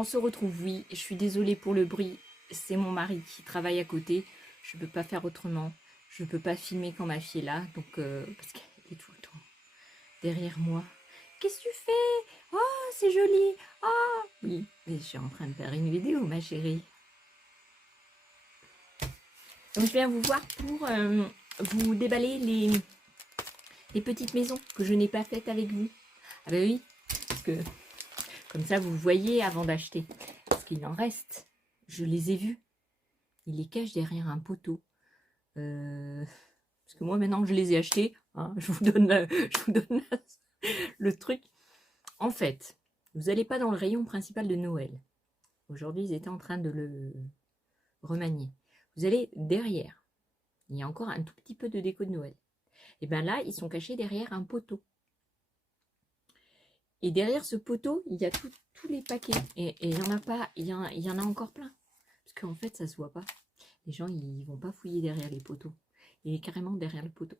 On se retrouve, oui, je suis désolée pour le bruit, c'est mon mari qui travaille à côté, je ne peux pas faire autrement, je ne peux pas filmer quand ma fille est là, donc parce qu'elle est tout le temps derrière moi. Qu'est-ce que tu fais? Oh, c'est joli! Oh! Oui, mais je suis en train de faire une vidéo, ma chérie. Donc je viens vous voir pour vous déballer les petites maisons que je n'ai pas faites avec vous. Ah ben oui, parce que comme ça vous voyez avant d'acheter. Parce qu'il en reste, je les ai vus. Il les cache derrière un poteau. Parce que moi maintenant je les ai achetés, hein, je vous donne le truc. En fait, vous n'allez pas dans le rayon principal de Noël. Aujourd'hui, ils étaient en train de le remanier. Vous allez derrière. Il y a encore un tout petit peu de déco de Noël. Et bien là, ils sont cachés derrière un poteau. Et derrière ce poteau, il y a tous les paquets. Et il y en a pas, il y en a encore plein. Parce qu'en fait, ça se voit pas. Les gens, ils vont pas fouiller derrière les poteaux. Il est carrément derrière le poteau.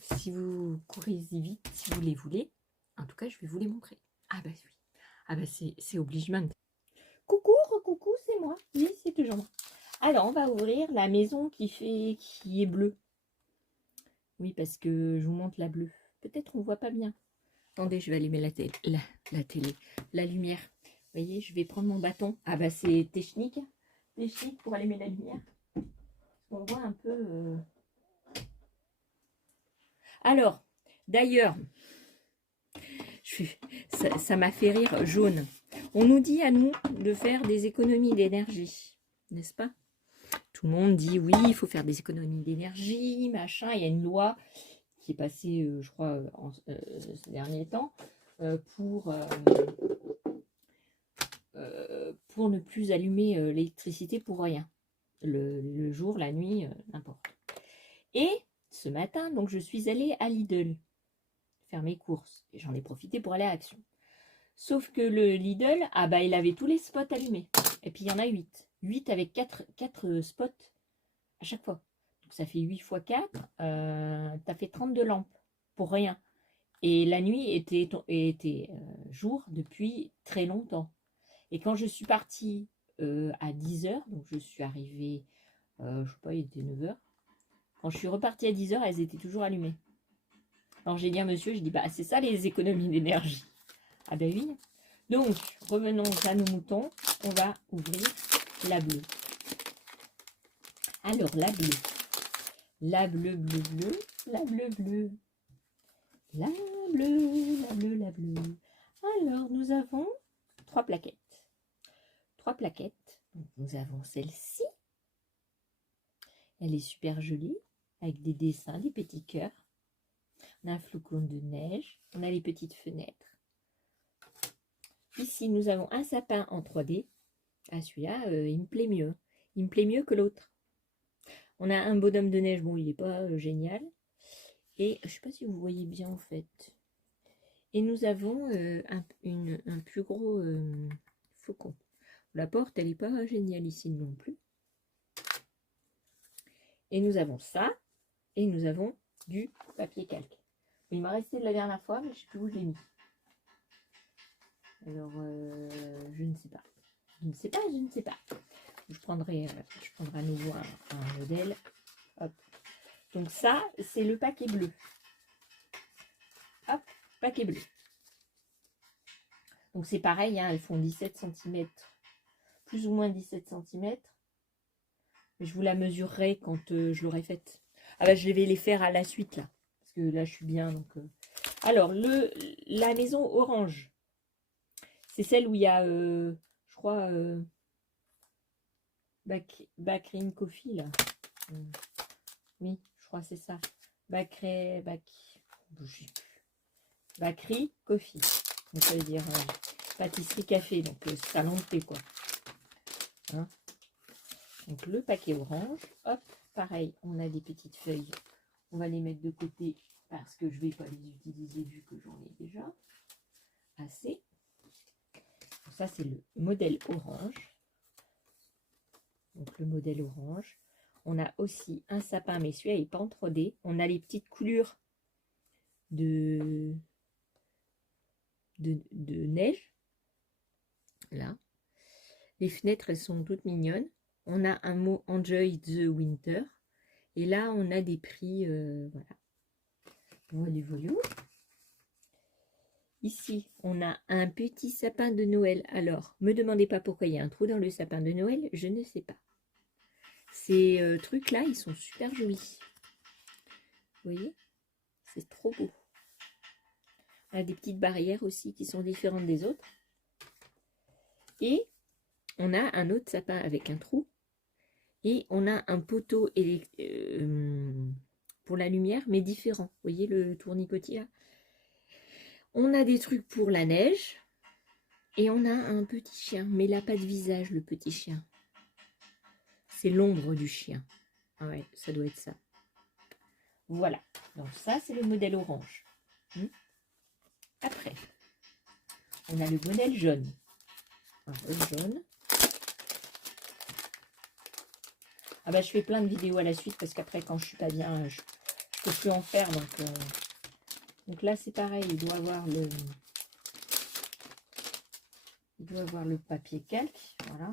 Si vous courez vite, si vous les voulez, en tout cas, je vais vous les montrer. Ah bah oui. Ah bah c'est obligement. Coucou, recoucou, c'est moi. Oui, c'est toujours moi. Alors, on va ouvrir la maison qui est bleue. Oui, parce que je vous montre la bleue. Peut-être on voit pas bien. Attendez, je vais allumer la télé, la lumière. Vous voyez, je vais prendre mon bâton. Ah bah c'est technique. Technique pour allumer la lumière. On voit un peu... Alors, d'ailleurs, ça m'a fait rire, jaune. On nous dit à nous de faire des économies d'énergie, n'est-ce pas? Tout le monde dit oui, il faut faire des économies d'énergie, machin. Il y a une loi qui est passée, je crois, ces derniers temps, pour ne plus allumer l'électricité pour rien. Le jour, la nuit, n'importe. Et ce matin, donc, je suis allée à Lidl faire mes courses. Et j'en ai profité pour aller à Action. Sauf que le Lidl, ah bah, il avait tous les spots allumés. Et puis, il y en a 8. 8 avec 4 spots à chaque fois. Donc, ça fait 8 fois 4. T'as fait 32 lampes pour rien. Et la nuit était jour depuis très longtemps. Et quand je suis partie à 10h, donc je suis arrivée, je sais pas, il était 9h. Quand je suis repartie à 10h, elles étaient toujours allumées. Alors j'ai dit à monsieur, je dis, bah c'est ça les économies d'énergie. Ah ben oui. Donc, revenons à nos moutons. On va ouvrir la bleue. Alors, la bleue. La bleue, bleu, bleu. La bleue, bleu. La bleue, la bleue, la bleue. Alors, nous avons 3 plaquettes. 3 plaquettes. Donc, nous avons celle-ci. Elle est super jolie, avec des dessins, des petits cœurs. On a un flocon de neige. On a les petites fenêtres. Ici, nous avons un sapin en 3D. Ah, celui-là, il me plaît mieux. Il me plaît mieux que l'autre. On a un bonhomme de neige. Bon, il n'est pas génial. Et je ne sais pas si vous voyez bien, en fait. Et nous avons un plus gros flocon. La porte, elle n'est pas géniale ici non plus. Et nous avons ça. Et nous avons du papier calque. Il m'a resté de la dernière fois, mais je ne sais plus où je l'ai mis. Alors, je ne sais pas. Je ne sais pas, je ne sais pas. Je prendrai à nouveau un modèle. Hop. Donc ça, c'est le paquet bleu. Hop, paquet bleu. Donc c'est pareil, hein, elles font 17 cm. Plus ou moins 17 cm. Je vous la mesurerai quand je l'aurai faite. Ah bah je vais les faire à la suite là. Parce que là je suis bien. Donc, Alors, la maison orange. C'est celle où il y a, je crois, Backrine Coffee, là. Oui, je crois que c'est ça. Bakery Coffee. Donc, ça veut dire pâtisserie café. Donc, salon de thé, quoi. Hein, donc, le paquet orange. Hop, pareil, on a des petites feuilles. On va les mettre de côté parce que je ne vais pas les utiliser vu que j'en ai déjà assez. Ça, c'est le modèle orange. Donc, le modèle orange. On a aussi un sapin, mais celui-là, il n'est pas en 3D. On a les petites coulures de neige. Là. Les fenêtres, elles sont toutes mignonnes. On a un mot Enjoy the Winter. Et là, on a des prix, voilà. Voilà. Ici, on a un petit sapin de Noël. Alors, me demandez pas pourquoi il y a un trou dans le sapin de Noël, je ne sais pas. Ces trucs-là, ils sont super jolis. Vous voyez? C'est trop beau. On a des petites barrières aussi qui sont différentes des autres. Et on a un autre sapin avec un trou. Et on a un poteau pour la lumière, mais différent. Vous voyez le tournicotis là? On a des trucs pour la neige. Et on a un petit chien. Mais il n'a pas de visage, le petit chien. C'est l'ombre du chien. Ah ouais, ça doit être ça. Voilà. Donc ça, c'est le modèle orange. Après, on a le modèle jaune. Alors, le jaune. Ah bah, je fais plein de vidéos à la suite parce qu'après, quand je suis pas bien, je peux plus en faire. Donc là, c'est pareil. Il doit avoir le papier calque. Voilà.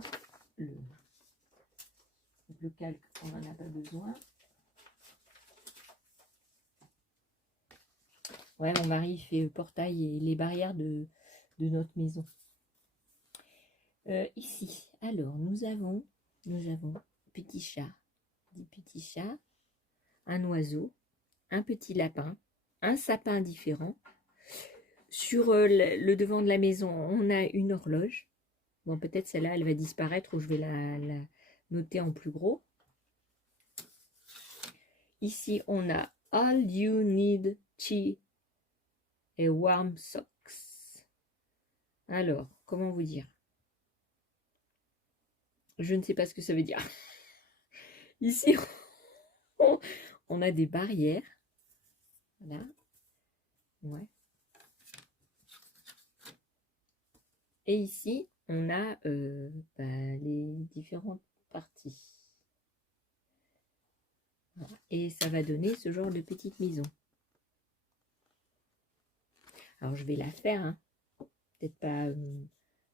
Le calque, on n'en a pas besoin. Ouais, mon mari fait le portail et les barrières de notre maison. Ici, alors, nous avons petit chat, des petits chats, un oiseau, un petit lapin, un sapin différent. Sur le devant de la maison, on a une horloge. Bon, peut-être celle-là, elle va disparaître ou je vais la noter en plus gros. Ici, on a All You Need Tea et Warm Socks. Alors, comment vous dire? Je ne sais pas ce que ça veut dire. Ici, on a des barrières. Voilà. Ouais. Et ici, on a les différentes parties. Voilà. Et ça va donner ce genre de petite maison. Alors, je vais la faire. Hein. Peut-être pas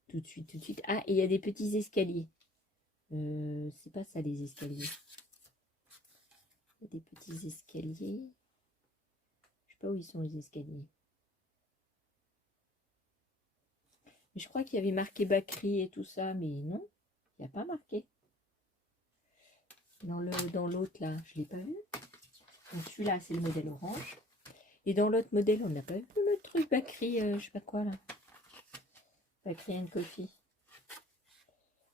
tout de suite. Ah, et il y a des petits escaliers. C'est pas ça, les escaliers. Il y a des petits escaliers. Je sais pas où ils sont, les escaliers. Mais je crois qu'il y avait marqué Bakri et tout ça, mais non, il n'y a pas marqué. Dans l'autre, là, je ne l'ai pas vu. Donc celui-là, c'est le modèle orange. Et dans l'autre modèle, on n'a pas vu le truc Bakri, je sais pas quoi, là. Bakri and Coffee.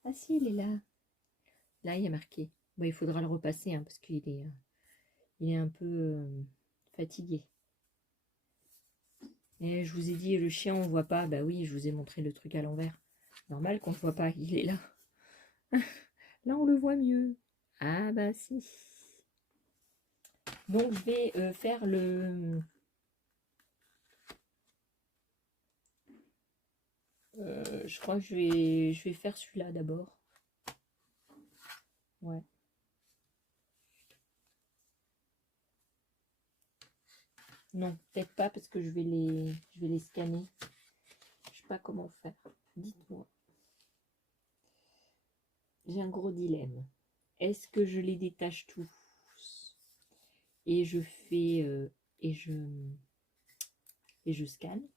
Ah si, il est là. Là, il y a marqué. Bon, il faudra le repasser, hein, parce qu'il est un peu fatigué. Et je vous ai dit, le chien, on ne voit pas. Bah oui, je vous ai montré le truc à l'envers. Normal qu'on ne voit pas, il est là. Là, on le voit mieux. Ah bah si. Donc, je vais faire le... je crois que je vais faire celui-là d'abord. Ouais. Non, peut-être pas parce que je vais les scanner. Je sais pas comment faire. Dites-moi. J'ai un gros dilemme. Est-ce que je les détache tous et je fais et je scanne?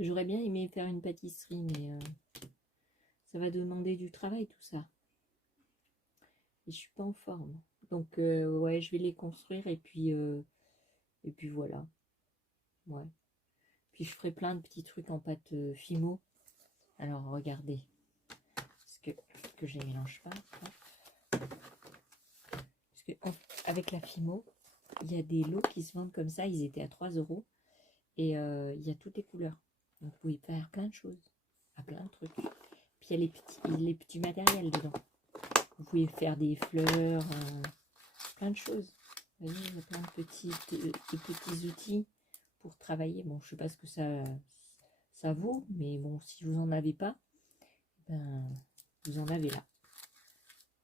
J'aurais bien aimé faire une pâtisserie, mais ça va demander du travail tout ça. Et je suis pas en forme. Donc ouais, je vais les construire et puis voilà. Ouais. Puis je ferai plein de petits trucs en pâte Fimo. Alors regardez. Parce que je les mélange pas. Parce que avec la Fimo, il y a des lots qui se vendent comme ça. Ils étaient à 3 €. Et il y a toutes les couleurs. Donc vous pouvez faire plein de choses. Plein de trucs. Puis il y a les petits matériels dedans. Vous pouvez faire des fleurs, plein de choses. Vous voyez, il y a plein de petits outils pour travailler. Bon, je sais pas ce que ça vaut, mais bon, si vous en avez pas, ben, vous en avez là.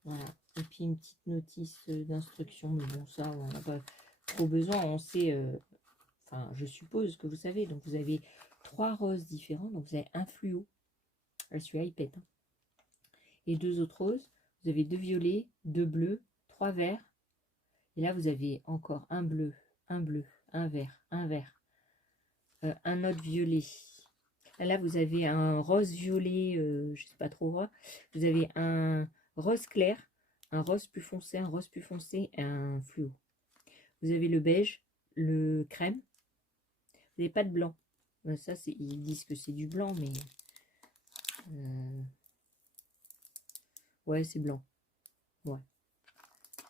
Voilà. Et puis une petite notice d'instruction. Mais bon, ça, on n'a pas trop besoin. On sait, enfin, je suppose que vous savez. Donc, vous avez 3 roses différents. Donc, vous avez un fluo. Celui-là, il pète. Hein. Et 2 autres roses. Vous avez 2 violets, 2 bleus, 3 verts. Et là, vous avez encore un bleu, un vert, un autre violet. Là, vous avez un rose violet, je sais pas trop quoi. Vous avez un rose clair, un rose plus foncé, un rose plus foncé et un fluo. Vous avez le beige, le crème. Vous n'avez pas de blanc. Ça, ils disent que c'est du blanc, mais ouais, c'est blanc. Ouais,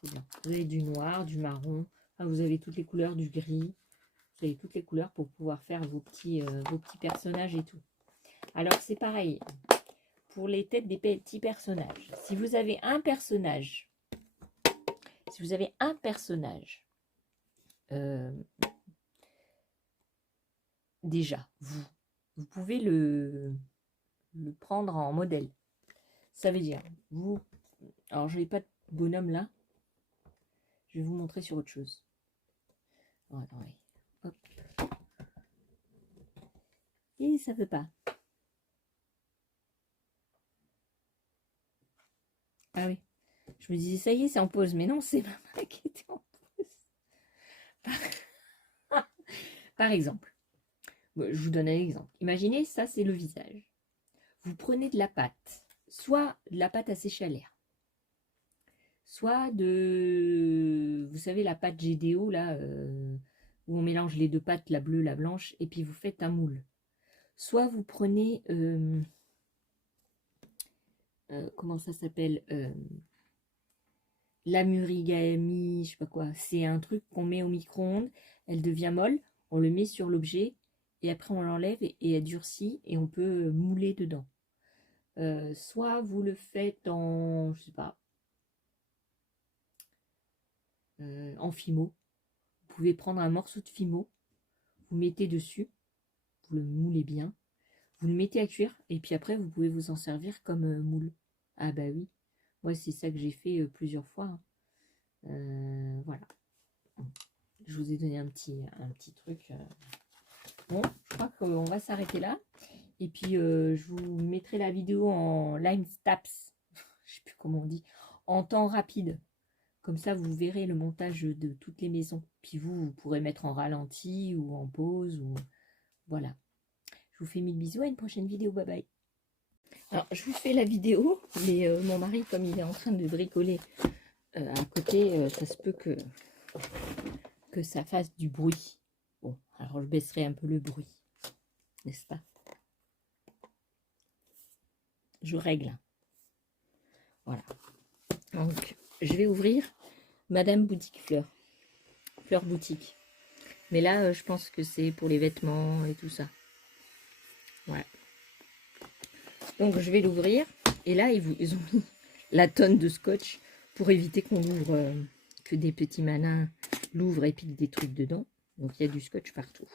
c'est blanc. Vous avez du noir, du marron. Enfin, vous avez toutes les couleurs, du gris. Vous avez toutes les couleurs pour pouvoir faire vos petits personnages et tout. Alors, c'est pareil pour les têtes des petits personnages. Si vous avez un personnage, déjà, vous pouvez le prendre en modèle. Ça veut dire, alors je n'ai pas de bonhomme là, je vais vous montrer sur autre chose. Oh, attendez. Hop. Et ça veut pas. Ah oui. Je me disais, ça y est, c'est en pause. Mais non, c'est maman qui était en pause. Par exemple, je vous donne un exemple. Imaginez, ça, c'est le visage. Vous prenez de la pâte, soit de la pâte à sécher à l'air, soit vous savez, la pâte GDO, là, où on mélange les 2 pâtes, la bleue, la blanche, et puis vous faites un moule. Soit vous prenez, comment ça s'appelle, la murigami, je sais pas quoi, c'est un truc qu'on met au micro-ondes, elle devient molle, on le met sur l'objet, et après on l'enlève et elle durcit, et on peut mouler dedans. Soit vous le faites en, je sais pas, en fimo. Vous pouvez prendre un morceau de fimo, vous mettez dessus, vous le moulez bien, vous le mettez à cuire, et puis après vous pouvez vous en servir comme moule. Ah bah oui, moi c'est ça que j'ai fait plusieurs fois. Hein. Voilà. Je vous ai donné un petit truc. Bon, je crois qu'on va s'arrêter là. Et puis je vous mettrai la vidéo en line steps, je sais plus comment on dit, en temps rapide. Comme ça, vous verrez le montage de toutes les maisons. Puis vous pourrez mettre en ralenti ou en pause. Ou voilà. Je vous fais 1000 bisous. À une prochaine vidéo. Bye bye. Alors, je vous fais la vidéo. Mais mon mari, comme il est en train de bricoler à côté, ça se peut que ça fasse du bruit. Bon, alors je baisserai un peu le bruit. N'est-ce pas? Je règle. Voilà. Donc, je vais ouvrir Madame Boutique Fleur. Fleur Boutique. Mais là, je pense que c'est pour les vêtements et tout ça. Voilà. Donc, je vais l'ouvrir. Et là, ils ont mis la tonne de scotch pour éviter qu'on l'ouvre, que des petits malins l'ouvrent et piquent des trucs dedans. Donc, il y a du scotch partout.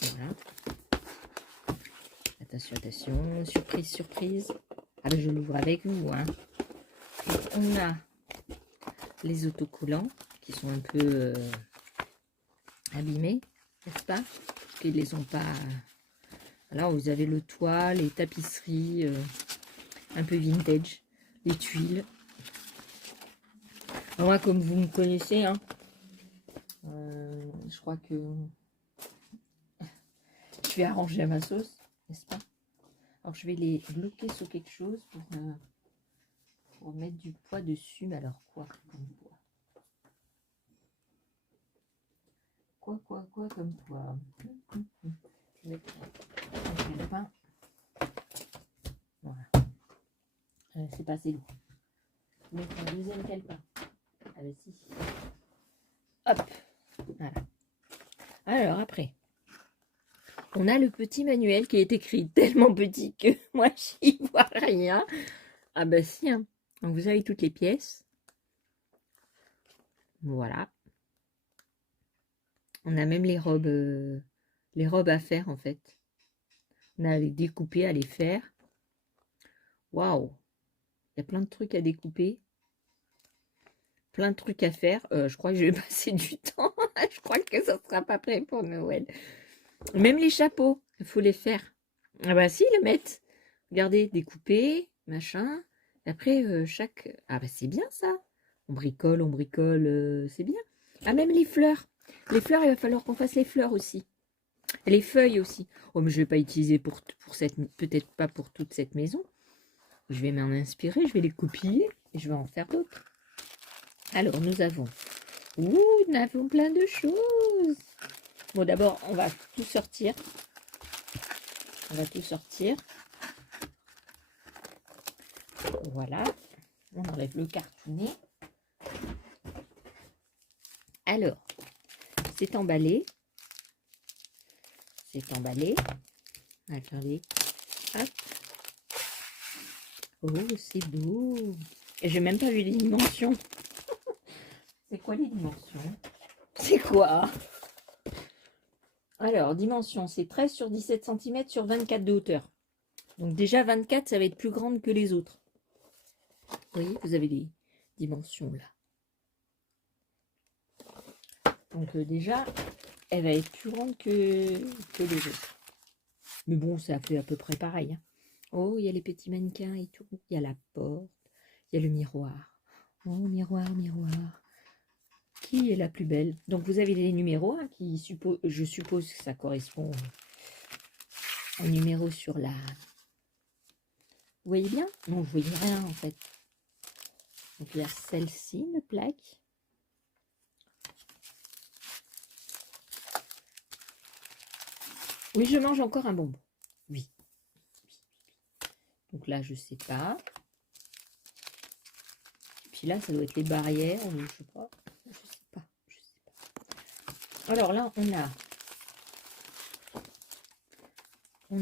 Voilà. Attention, attention. Surprise, surprise. Ah ben, je l'ouvre avec vous. Hein. Donc, on a les autocollants qui sont un peu abîmés, n'est-ce pas? Parce qu'ils les ont pas... Alors, vous avez le toit, les tapisseries, un peu vintage, les tuiles. Alors, moi, comme vous me connaissez, hein, je crois que je vais arranger à ma sauce, n'est-ce pas? Alors, je vais les bloquer sur quelque chose pour mettre du poids dessus. Mais alors, quoi comme poids? Quoi comme poids? Je vais mettre un calepin. Voilà. C'est pas assez lourd. Je vais mettre un deuxième calepin. Ah bah si. Hop. Voilà. Alors après, on a le petit manuel qui est écrit tellement petit que moi j'y vois rien. Ah bah si. Hein. Donc vous avez toutes les pièces. Voilà. On a même les robes à faire en fait. On a à les découper, à les faire. Waouh! Il y a plein de trucs à découper. Plein de trucs à faire. Je crois que je vais passer du temps. Je crois que ça ne sera pas prêt pour Noël. Même les chapeaux, il faut les faire. Ah bah si, le mettre. Regardez, découper, machin. Et après, chaque... Ah bah c'est bien ça. On bricole, c'est bien. Ah, même les fleurs. Les fleurs, il va falloir qu'on fasse les fleurs aussi. Et les feuilles aussi. Oh, mais je ne vais pas utiliser pour cette... Peut-être pas pour toute cette maison. Je vais m'en inspirer, je vais les copier et je vais en faire d'autres. Alors, nous avons plein de choses. Bon, d'abord, on va tout sortir. Voilà. On enlève le cartonné. Alors, c'est emballé. Attendez. Hop. Oh, c'est beau. Et j'ai même pas vu les dimensions. C'est quoi les dimensions? C'est quoi? Alors, dimension, c'est 13 sur 17 cm sur 24 de hauteur. Donc déjà, 24, ça va être plus grande que les autres. Vous voyez, vous avez les dimensions là. Donc déjà, elle va être plus grande que les autres. Mais bon, ça fait à peu près pareil. Hein. Oh, il y a les petits mannequins et tout. Il y a la porte. Il y a le miroir. Oh, miroir, miroir. Qui est la plus belle? Donc vous avez les numéros hein, qui je suppose que ça correspond au numéro sur la... Vous voyez bien? Non, vous voyez rien en fait. Donc il y a celle-ci, une plaque. Oui, je mange encore un bonbon. Oui. Donc là, je sais pas. Puis là, ça doit être les barrières, je sais pas. Je sais pas. Alors là, on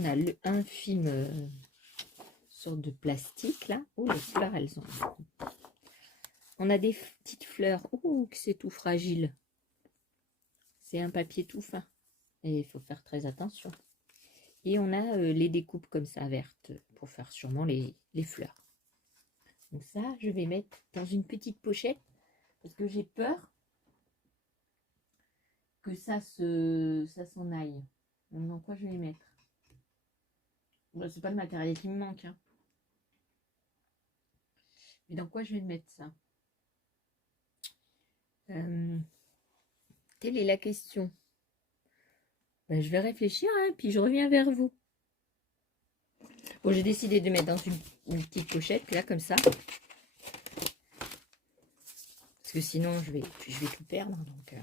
a un film sorte de plastique là. Oh, les fleurs, elles ont. On a des petites fleurs. Oh, que c'est tout fragile. C'est un papier tout fin. Et il faut faire très attention. Et on a les découpes comme ça, vertes, pour faire sûrement les fleurs. Donc ça, je vais mettre dans une petite pochette, parce que j'ai peur que ça s'en aille. Donc dans quoi je vais mettre? Bon, c'est pas le matériel qui me manque. Hein. Mais dans quoi je vais mettre ça? Telle est la question. Ben, je vais réfléchir, hein, puis je reviens vers vous. Bon, j'ai décidé de mettre dans une petite pochette, là, comme ça. Parce que sinon, je vais tout perdre. Donc,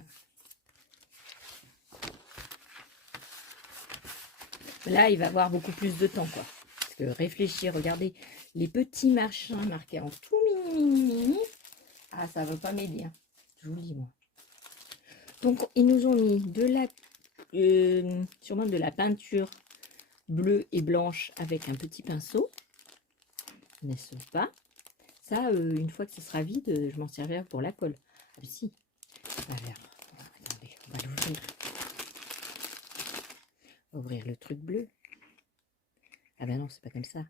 là, il va avoir beaucoup plus de temps, quoi. Parce que réfléchir, regardez, les petits machins marqués en tout mini. Ah, ça ne va pas m'aider. Hein. Je vous le dis, moi. Donc, ils nous ont mis sûrement de la peinture bleue et blanche avec un petit pinceau. N'est-ce pas? Ça, une fois que ce sera vide, je m'en servirai pour la colle. Ah, si. Alors, attendez, on va l'ouvrir. Ouvrir le truc bleu. Ah ben non, c'est pas comme ça.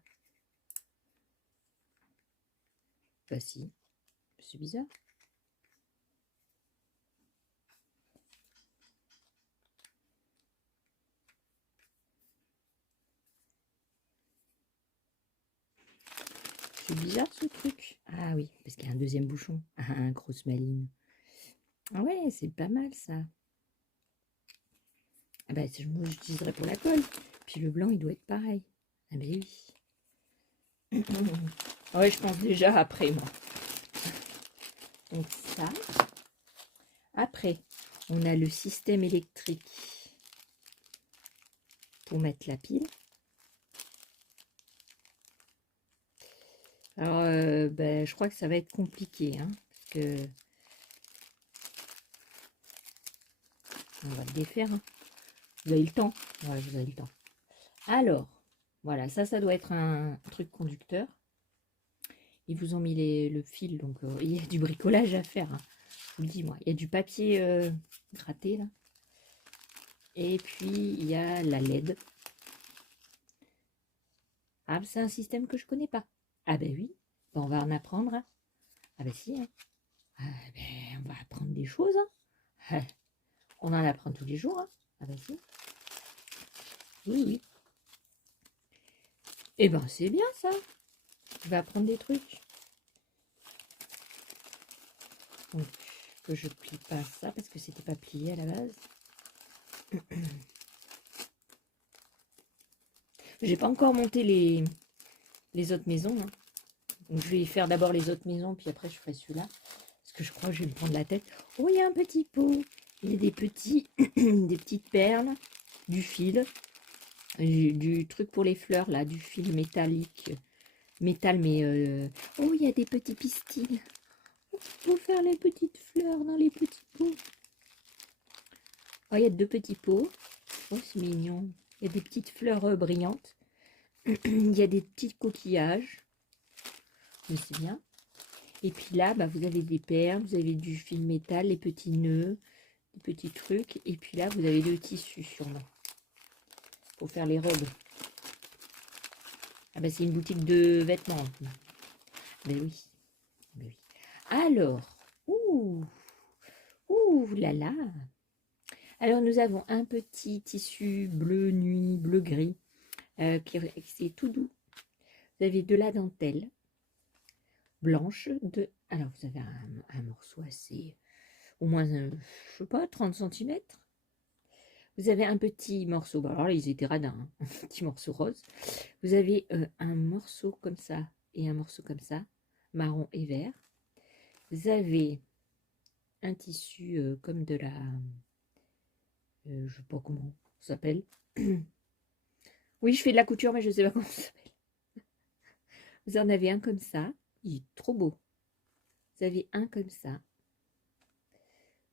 Bah si. C'est bizarre. C'est bizarre ce truc. Ah oui, parce qu'il y a un deuxième bouchon. Ah, grosse maline. Ah ouais, c'est pas mal ça. Ah bah moi j'utiliserai pour la colle. Puis le blanc, il doit être pareil. Ah ben oui. Ah ouais, je pense déjà après moi. Donc ça. Après, on a le système électrique pour mettre la pile. Alors, ben, je crois que ça va être compliqué, hein, parce que on va le défaire. Hein. Vous avez le temps? Ouais, vous avez le temps. Alors, voilà, ça doit être un truc conducteur. Ils vous ont mis le fil, donc il y a du bricolage à faire. Hein. Je vous le dis, moi. Il y a du papier gratté, là. Et puis, il y a la LED. Ah, c'est un système que je connais pas. Ah ben oui, ben, on va en apprendre. Hein. Ah ben si, hein. Ah ben, on va apprendre des choses. Hein. On en apprend tous les jours. Hein. Ah ben si. Oui, oui. Eh ben c'est bien ça. Je vais apprendre des trucs. Donc, que je plie pas ça parce que c'était pas plié à la base. J'ai pas encore monté les autres maisons. Hein. Donc, je vais faire d'abord les autres maisons, puis après je ferai celui-là. Parce que je crois que je vais me prendre la tête. Oh, il y a un petit pot. Il y a des des petites perles, du fil, du truc pour les fleurs, là, du fil métallique. Métal, mais... Oh, il y a des petits pistils. Pour faire les petites fleurs dans les petits pots. Oh, il y a 2 petits pots. Oh, c'est mignon. Il y a des petites fleurs brillantes. Il y a des petits coquillages. C'est bien. Et puis là, bah, vous avez des perles, vous avez du fil métal, les petits nœuds, des petits trucs. Et puis là, vous avez le tissu sûrement. Pour faire les robes. Ah bah c'est une boutique de vêtements. Ben oui. Ben oui. Alors, ouh là là. Alors nous avons un petit tissu bleu nuit, bleu gris, qui c'est tout doux. Vous avez de la dentelle blanche. Alors vous avez un morceau assez, au moins, je sais pas, 30 cm. Vous avez un petit morceau, alors là ils étaient radins, hein, un petit morceau rose. Vous avez un morceau comme ça et un morceau comme ça, marron et vert. Vous avez un tissu comme de la... je sais pas comment ça s'appelle. Oui, je fais de la couture, mais je sais pas comment ça s'appelle. Vous en avez un comme ça, il est trop beau. Vous avez un comme ça.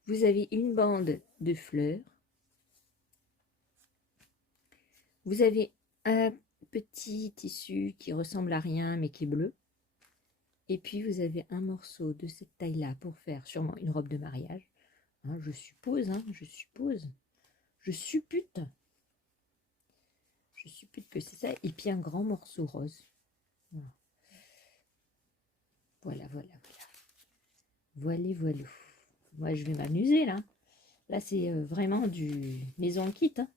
Vous avez une bande de fleurs. Vous avez un petit tissu qui ressemble à rien, mais qui est bleu. Et puis, vous avez un morceau de cette taille-là pour faire sûrement une robe de mariage. Hein, je suppose, hein, je suppose. Je suppute. Je suppute que c'est ça. Et puis, un grand morceau rose. Voilà. Voilà, voilà, voilà. Voilà, voilà. Moi, je vais m'amuser, là. Là, c'est vraiment du maison kit. Hein.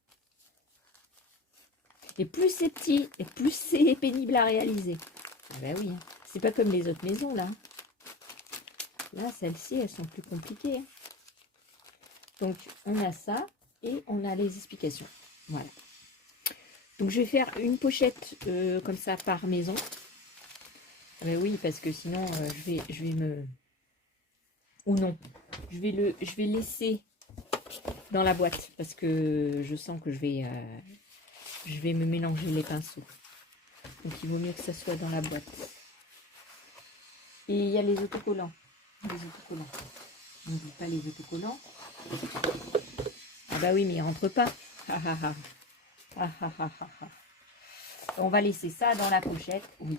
Et plus c'est petit, et plus c'est pénible à réaliser. Ah ben oui, hein. C'est pas comme les autres maisons, là. Là, celles-ci, elles sont plus compliquées. Hein. Donc, on a ça et on a les explications. Voilà. Donc, je vais faire une pochette comme ça par maison. Ah ben oui, parce que sinon, je vais me... Ou non, je vais laisser dans la boîte parce que je sens que je vais me mélanger les pinceaux. Donc, il vaut mieux que ça soit dans la boîte. Et il y a les autocollants. Les autocollants. N'oublie pas les autocollants. Ah bah oui, mais il rentre pas. On va laisser ça dans la pochette. Oui.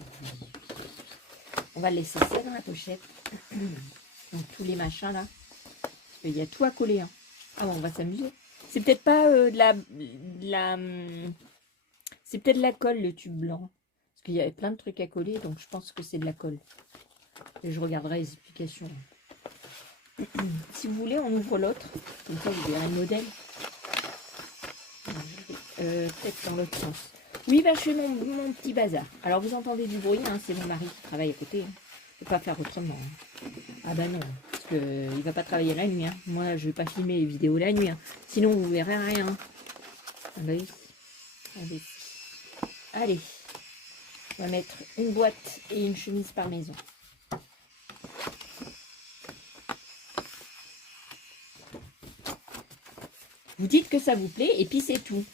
On va laisser ça dans la pochette. Donc tous les machins là. Parce qu'il y a tout à coller. Hein. Ah bon, on va s'amuser. C'est peut-être pas c'est peut-être de la colle, le tube blanc. Parce qu'il y avait plein de trucs à coller, donc je pense que c'est de la colle. Et je regarderai les explications. Si vous voulez, on ouvre l'autre. Comme ça, vous verrez le modèle. Peut-être dans l'autre sens. Oui, bah, je fais mon petit bazar. Alors, vous entendez du bruit, hein, c'est mon mari qui travaille à côté. Hein. Je ne peux pas faire autrement. Hein. Ah bah non, parce qu'il ne va pas travailler la nuit. Hein. Moi, je ne vais pas filmer les vidéos la nuit. Hein. Sinon, vous ne verrez rien. Ah bah oui. Allez. Allez. On va mettre une boîte et une chemise par maison. Vous dites que ça vous plaît et puis c'est tout.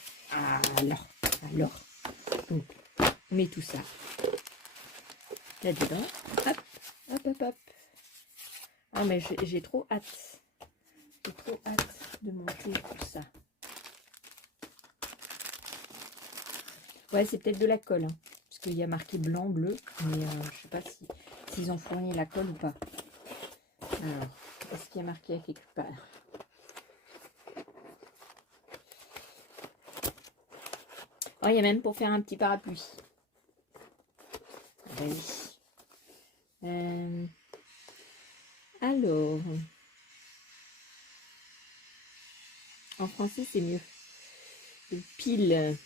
Alors. Donc, on met tout ça là-dedans. Hop, hop, hop, hop. Ah, mais j'ai trop hâte. J'ai trop hâte de monter tout ça. Ouais, c'est peut-être de la colle. Hein, parce qu'il y a marqué blanc, bleu. Mais je sais pas s'ils ont fourni la colle ou pas. Alors, est-ce qu'il y a marqué à quelque part? Oh, il y a même pour faire un petit parapluie. Ah, oui. Alors, en français, c'est mieux. Pile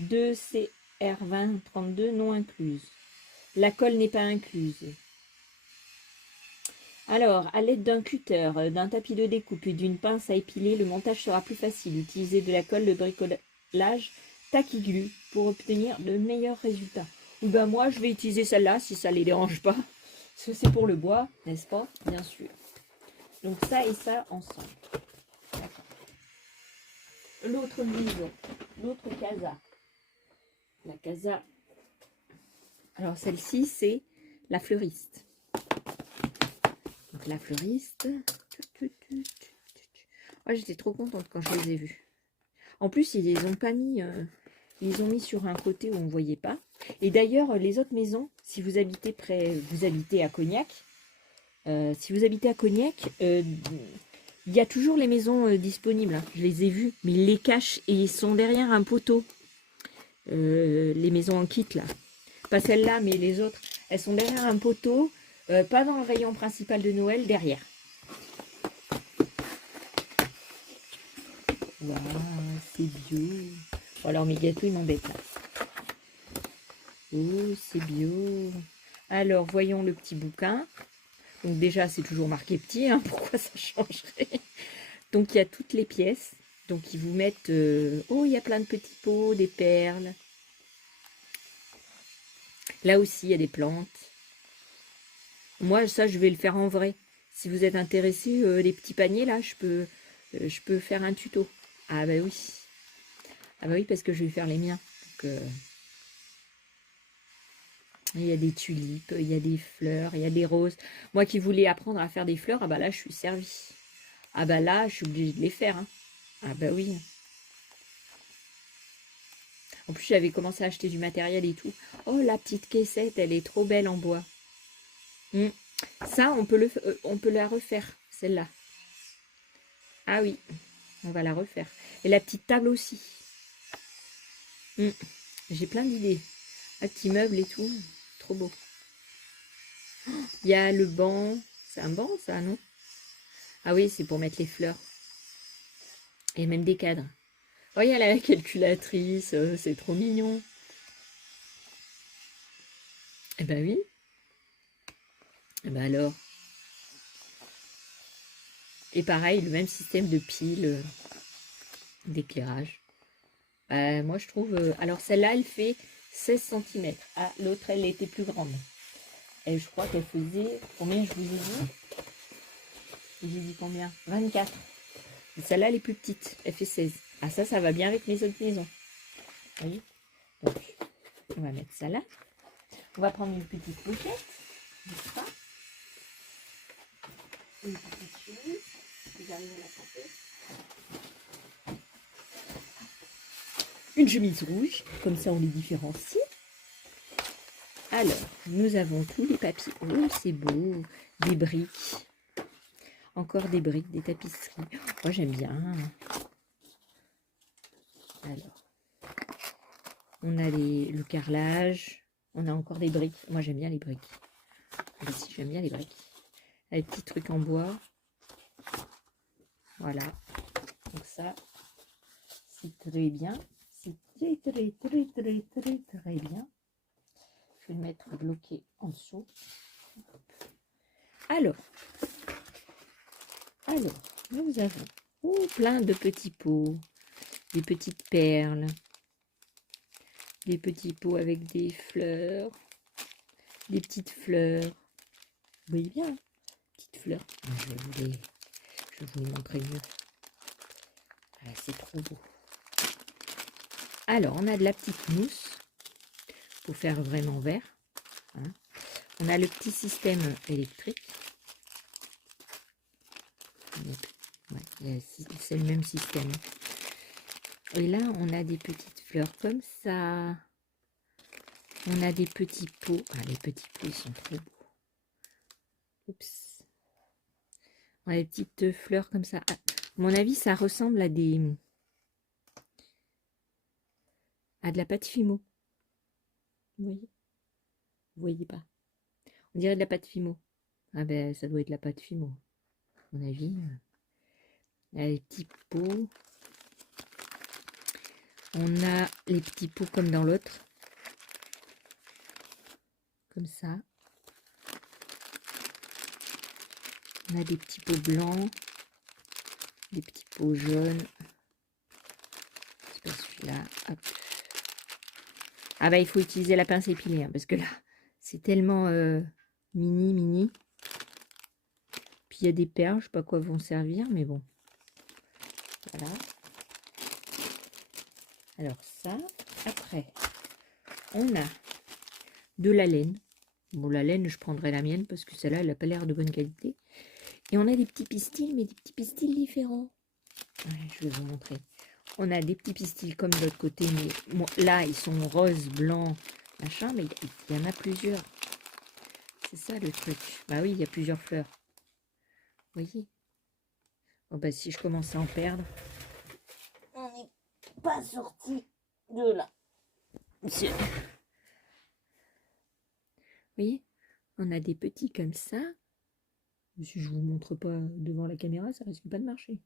2CR2032 non incluse. La colle n'est pas incluse. Alors, à l'aide d'un cutter, d'un tapis de découpe et d'une pince à épiler, le montage sera plus facile. Utilisez de la colle de bricolage Tacky Glue pour obtenir de meilleurs résultats. Ou ben moi, je vais utiliser celle-là si ça ne les dérange pas. Parce que c'est pour le bois, n'est-ce pas? Bien sûr. Donc ça et ça ensemble. L'autre maison, l'autre casa. La casa. Alors celle-ci, c'est la fleuriste. Donc la fleuriste. Oh, j'étais trop contente quand je les ai vus. En plus, ils les ont pas mis. Ils les ont mis sur un côté où on ne voyait pas. Et d'ailleurs, les autres maisons, si vous habitez vous habitez à Cognac. Si vous habitez à Cognac, il y a toujours les maisons disponibles. Hein. Je les ai vues, mais ils les cachent et ils sont derrière un poteau. Les maisons en kit là. Pas celle-là, mais les autres. Elles sont derrière un poteau, pas dans le rayon principal de Noël, derrière. Waouh, c'est bio. Bon, alors mes gâteaux, ils m'embêtent là. Oh, c'est bio. Alors, voyons le petit bouquin. Donc déjà, c'est toujours marqué petit, hein, pourquoi ça changerait? Donc, il y a toutes les pièces. Donc, ils vous mettent... oh, il y a plein de petits pots, des perles. Là aussi, il y a des plantes. Moi, ça, je vais le faire en vrai. Si vous êtes intéressé, les petits paniers, là, je peux faire un tuto. Ah bah oui. Ah bah oui, parce que je vais faire les miens. Donc, il y a des tulipes, il y a des fleurs, il y a des roses. Moi qui voulais apprendre à faire des fleurs, ah bah là, je suis servie. Ah bah là, je suis obligée de les faire. Hein. Ah bah oui. En plus, j'avais commencé à acheter du matériel et tout. Oh, la petite caissette, elle est trop belle en bois. Ça, on peut la refaire, celle-là. Ah oui, on va la refaire. Et la petite table aussi. J'ai plein d'idées. Un petit meuble et tout. Trop beau. Il y a le banc. C'est un banc, ça, non? Ah oui, c'est pour mettre les fleurs. Et même des cadres. Oh, il y a la calculatrice. C'est trop mignon. Eh ben oui. Eh ben alors. Et pareil, le même système de piles, d'éclairage. Moi, je trouve... alors, celle-là, elle fait 16 cm. Ah, l'autre, elle était plus grande. Et je crois qu'elle faisait... Combien je vous ai dit? Je vous ai dit combien? 24. Celle-là, elle est plus petite. Elle fait 16. Ah, ça va bien avec mes autres maisons. Vous voyez? Donc, on va mettre ça là. On va prendre une petite pochette. Ça. Une petite chemise. Vous arrivez à la porter. Une chemise rouge. Comme ça, on les différencie. Alors, nous avons tous les papiers. Oh, c'est beau. Des briques. Encore des briques, des tapisseries. Moi, j'aime bien. Alors, on a le carrelage. On a encore des briques. Moi, j'aime bien les briques. Ici, j'aime bien les briques. Les petits trucs en bois. Voilà. Donc ça, c'est très bien. C'est très bien. Je vais le mettre bloqué en dessous. Alors, nous avons plein de petits pots, des petites perles, des petits pots avec des fleurs, des petites fleurs. Vous voyez bien, hein, petites fleurs. Je vais vous les montrer mieux. Ah, c'est trop beau. Alors, on a de la petite mousse pour faire vraiment vert. Hein. On a le petit système électrique. Ouais, c'est le même système. Et là, on a des petites fleurs comme ça. On a des petits pots. Ah, les petits pots, ils sont trop beaux. Oups. On a des petites fleurs comme ça. Ah, à mon avis, ça ressemble à de la pâte Fimo. Vous voyez? Vous voyez pas? On dirait de la pâte Fimo. Ah ben, ça doit être la pâte Fimo, à mon avis. Là, les petits pots. On a les petits pots comme dans l'autre. Comme ça. On a des petits pots blancs. Des petits pots jaunes. C'est pas celui-là. Hop. Ah bah il faut utiliser la pince épilée, hein, parce que là, c'est tellement mini. Puis il y a des perles, je sais pas à quoi vont servir, mais bon. Voilà. Alors ça, après, on a de la laine. Bon, la laine, je prendrai la mienne parce que celle-là, elle n'a pas l'air de bonne qualité. Et on a des petits pistils, mais des petits pistils différents. Ouais, je vais vous montrer. On a des petits pistils comme de l'autre côté, mais bon, là, ils sont roses, blancs, machin, mais il y en a plusieurs. C'est ça le truc. Bah oui, il y a plusieurs fleurs. Vous voyez? Oh bah si je commence à en perdre, on n'est pas sorti de là. Vous voyez? On a des petits comme ça. Si je vous montre pas devant la caméra, ça risque pas de marcher.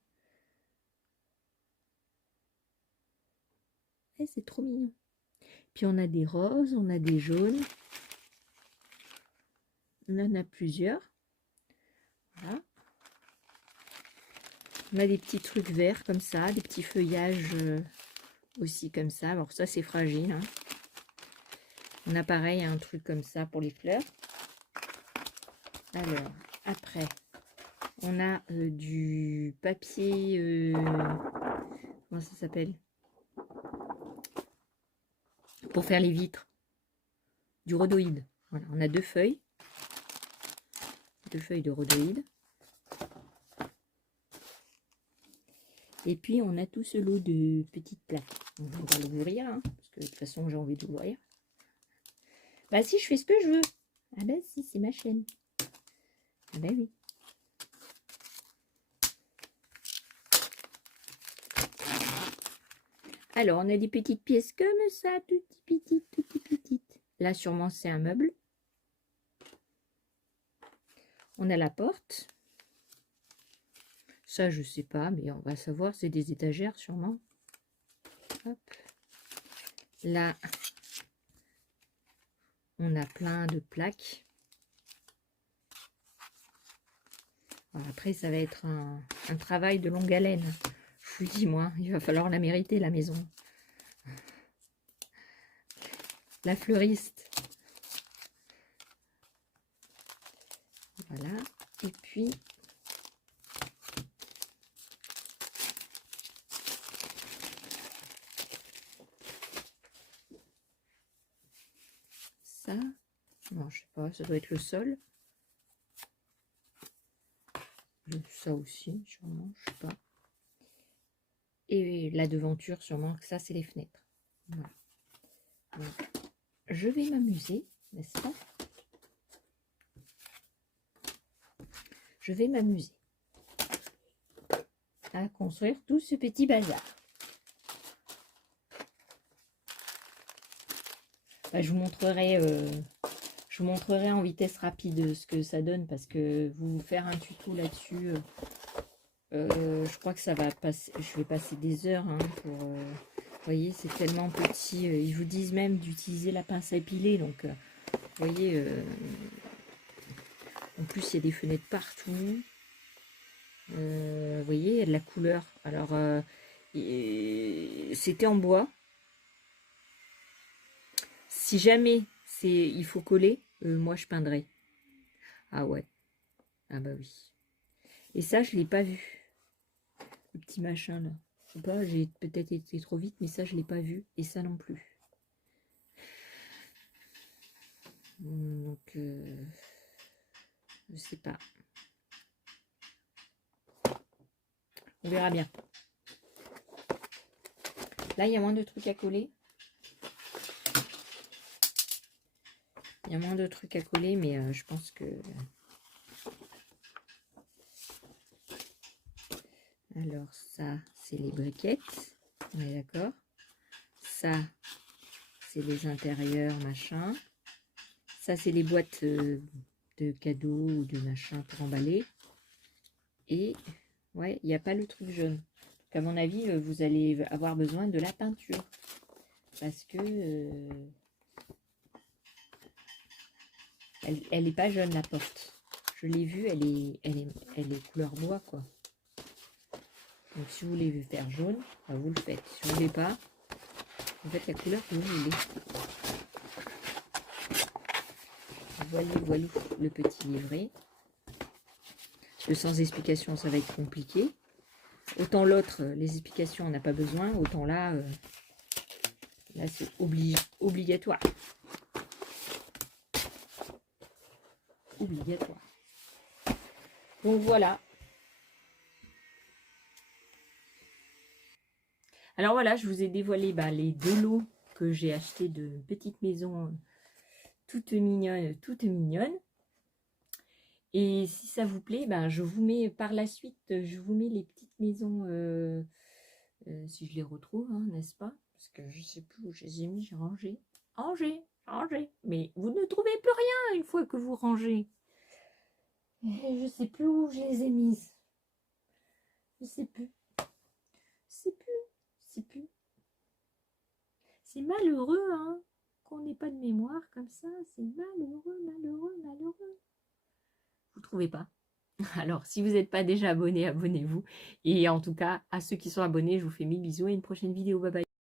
Eh, c'est trop mignon. Puis on a des roses, on a des jaunes. On en a plusieurs. Voilà. On a des petits trucs verts comme ça, des petits feuillages aussi comme ça. Alors ça c'est fragile. Hein. On a pareil un truc comme ça pour les fleurs. Alors après, on a du papier, comment ça s'appelle? Pour faire les vitres. Du rhodoïde. Voilà, on a deux feuilles. Deux feuilles de rhodoïde. Et puis on a tout ce lot de petites plaques. On va l'ouvrir, hein, parce que de toute façon j'ai envie d'ouvrir. Bah si, je fais ce que je veux. Ah bah si, c'est ma chaîne. Ah bah oui. Alors on a des petites pièces comme ça, toutes petites. Là sûrement c'est un meuble. On a la porte. Ça je sais pas, mais on va savoir, c'est des étagères sûrement. Hop. Là, on a plein de plaques. Alors après, ça va être un travail de longue haleine. Je vous dis, moi, il va falloir la mériter, la maison. La fleuriste. Voilà. Et puis, ça. Non, je sais pas, ça doit être le sol. Ça aussi, sûrement, je sais pas. Et la devanture, sûrement, que ça, c'est les fenêtres. Voilà. Donc, je vais m'amuser, n'est-ce pas? Je vais m'amuser à construire tout ce petit bazar. Bah, je vous montrerai en vitesse rapide ce que ça donne, parce que vous faire un tuto là-dessus, je crois que ça va passer, je vais passer des heures hein, pour... vous voyez, c'est tellement petit. Ils vous disent même d'utiliser la pince à épiler, donc vous voyez, en plus il y a des fenêtres partout. Vous voyez, il y a de la couleur. Alors, c'était en bois. Si jamais il faut coller, moi je peindrai. Ah ouais. Ah bah oui. Et ça, je l'ai pas vu. Le petit machin là. Je sais pas, j'ai peut-être été trop vite, mais ça, je l'ai pas vu. Et ça non plus. Donc, je sais pas. On verra bien. Là, il y a moins de trucs à coller. Il y a moins de trucs à coller, mais je pense que... Alors, ça, c'est les briquettes. On est d'accord. Ça, c'est les intérieurs, machin. Ça, c'est les boîtes de cadeaux ou de machin pour emballer. Et ouais, il n'y a pas le truc jaune. Donc à mon avis, vous allez avoir besoin de la peinture. Parce que elle n'est pas jaune, la porte. Je l'ai vue, elle est couleur bois, quoi. Donc si vous voulez faire jaune, bah, vous le faites. Si vous ne voulez pas, vous faites la couleur que vous voulez. Voilà le petit livret. Le sans explication, ça va être compliqué. Autant l'autre, les explications, on n'a pas besoin. Autant là, là c'est obligatoire. Obligatoire. Donc voilà. Alors voilà, je vous ai dévoilé les 2 lots que j'ai achetés de petites maisons toutes mignonnes, Et si ça vous plaît, je vous mets par la suite, je vous mets les petites maisons, si je les retrouve, hein, n'est-ce pas? Parce que je ne sais plus où je les ai mis, j'ai rangé. Rangé. Mais vous ne trouvez plus rien une fois que vous rangez. Et je ne sais plus où je les ai mises. Je ne sais plus. C'est malheureux, hein, qu'on n'ait pas de mémoire comme ça. C'est malheureux. Vous trouvez pas? Alors, si vous n'êtes pas déjà abonné, abonnez-vous. Et en tout cas, à ceux qui sont abonnés, je vous fais 1000 bisous et une prochaine vidéo. Bye bye.